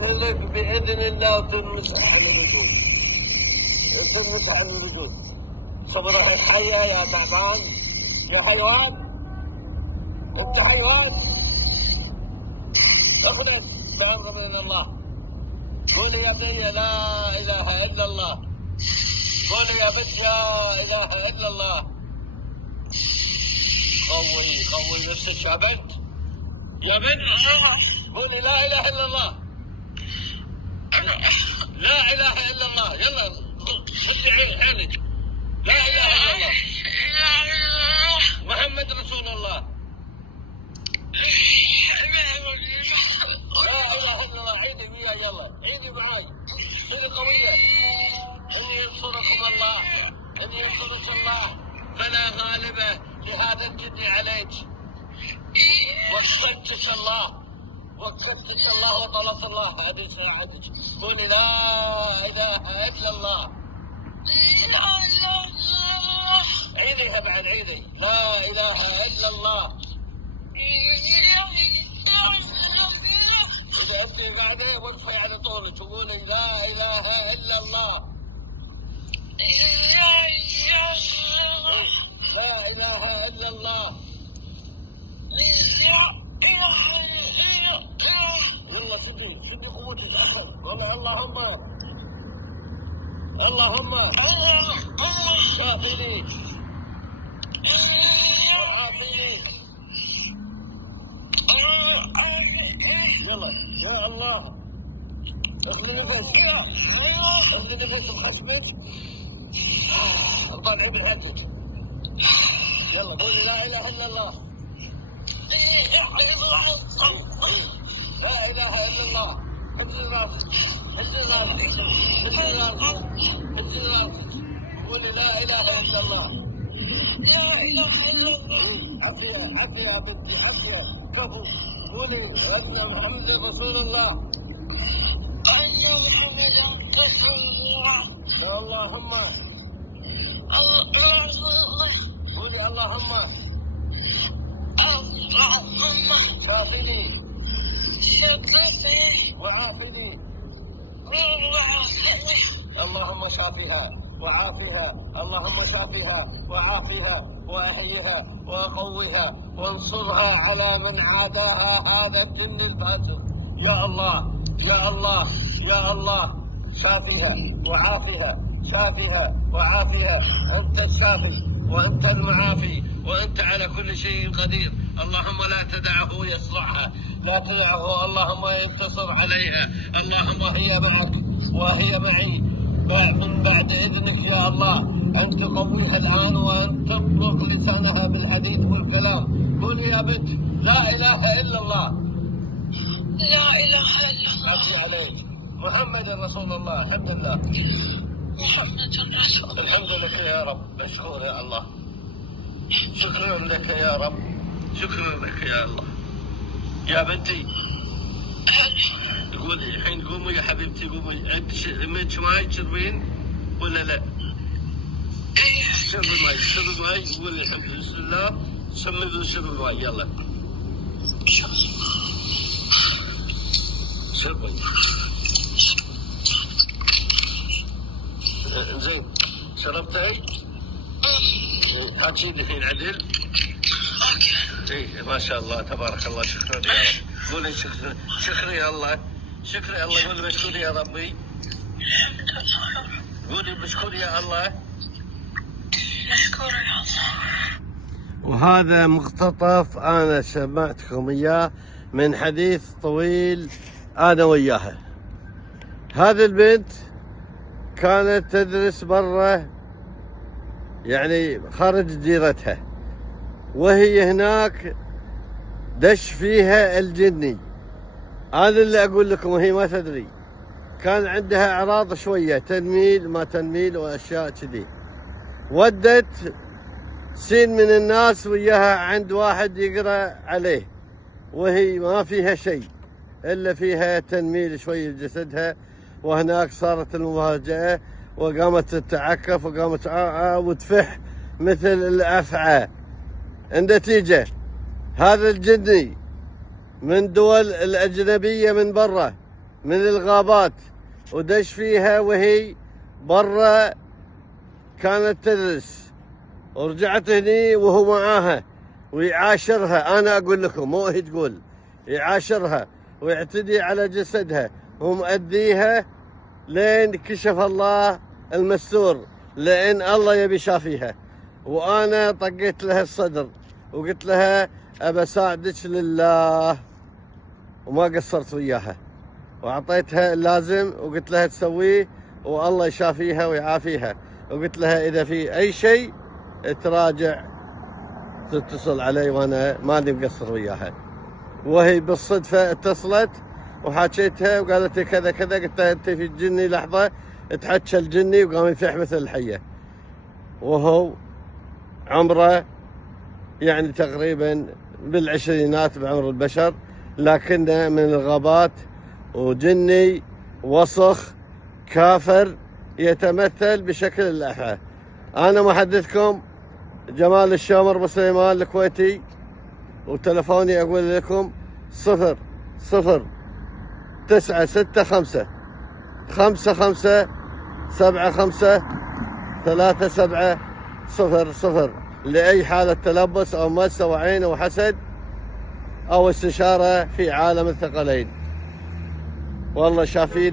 تقلب بإذن الله وتنمسح على الوجود. وتنمسح على الوجود. صبرها الحية يا تعبان. يا حيوان. أنت حيوان. اخلص بأمر من الله. قولي يا بني لا إله إلا الله. قولي يا بنت لا إله إلا الله. قوي نفسك يا بنت. يا بنت قولي لا إله إلا الله. لا إله إلا الله. يلا خذي عينك. لا إله إلا الله. محمد رسول الله. لا إله إلا الله. عيدي وياي يلا. عيدي معاي. صيري قوية. إن ينصركم الله. إن ينصرك الله فلا غالب لهذا الجد عليك. وقفتك الله. وقفتك الله وطلب الله. هذه ساعتك. قولي لا إله إلا الله. عيديها بعد عيدي. لا إله إلا الله. إذا أنت قاعدة وقفي على طولك وقولي لا إله إلا الله. لا إله إلا الله. والله سدي قوتك أخر. والله اللهم شافيني وعافيني. يلا يا الله. اخذ نفس بحجمك. طالعي بالحجك. يلا قولي لا إله إلا الله. لا إله إلا الله. انزل راسك. قولي لا إله إلا الله. لا إله إلا الله. عافية يا بنتي عافية. كفو. قولي أن محمد رسول الله. أن محمد رسول الله. اللهم قولي اللهم شافني وعافني. اللهم شافها وعافها. اللهم شافها وعافها وأحيها وقوها وانصرها على من عاداها هذا الجن الفاسد. يا الله يا الله يا الله. شافها وعافها. شافها وعافها. أنت الشافي وأنت المعافي وأنت على كل شيء قدير. اللهم لا تدعه يصلحها. لا تدعه. اللهم ينتصر عليها. اللهم هي معك وهي معي من بعد إذنك يا الله. أنت قويها الآن وأنت تطلق لسانها بالحديث والكلام. قولي يا بنت لا إله إلا الله. لا إله إلا الله. أتي عليك. محمد رسول الله. الحمد لله. محمد رسول الله. الحمد لك يا رب. مشكور يا الله. شكرا لك يا رب. شكرا لك يا الله. يا بنتي قولي الحين قومي يا حبيبتي قومي. عندك ماي تشربين ولا لا؟ ايه شربي ماي. قولي الحمد بسم الله. سمي وشربي ماي. يلا شربي. زين شربتي؟ هاتي لي الحين عدل. ايه ما شاء الله تبارك الله. شكرا يا رب. قولي شكرا يا الله. شكرا يا الله. قولي مشكور يا ربي. قولي مشكور يا الله. مشكور يا الله. وهذا مقتطف انا سمعتكم اياه من حديث طويل انا وياها. هذه البنت كانت تدرس برا يعني خارج ديرتها، وهي هناك دش فيها الجني. هذا اللي اقول لكم وهي ما تدري. كان عندها اعراض شويه تنميل ما تنميل واشياء كذي. ودت سين من الناس وياها عند واحد يقرا عليه، وهي ما فيها شيء الا فيها تنميل شويه جسدها. وهناك صارت المفاجاه وقامت تتعكف وقامت وتفح مثل الافعى. النتيجه هذا الجني من دول الأجنبية من برا من الغابات ودش فيها وهي برا كانت تدرس، ورجعت هني وهو معاها ويعاشرها. انا اقول لكم مو هي تقول، يعاشرها ويعتدي على جسدها ومؤديها لين كشف الله المستور، لان الله يبي شافيها. وانا طقيت لها الصدر وقلت لها ابى اساعدك لله، وما قصرت وياها، واعطيتها اللازم وقلت لها تسويه والله يشافيها ويعافيها. وقلت لها اذا في اي شيء تراجع تتصل علي وانا ماني مقصر وياها. وهي بالصدفه اتصلت وحكيتها وقالت لي كذا كذا. قلت لها انت في الجني لحظه، تحكى الجني وقام يفيح مثل الحيه، وهو عمره يعني تقريبا بالعشرينات بعمر البشر، لكنه من الغابات وجني وسخ كافر يتمثل بشكل الأفعى. أنا محدثكم جمال الشامر ابو سليمان الكويتي، وتلفوني أقول لكم 00-965-55-75-3700 لأي حالة تلبس أو مس أو عين أو حسد أو استشارة في عالم الثقلين. والله شافيني.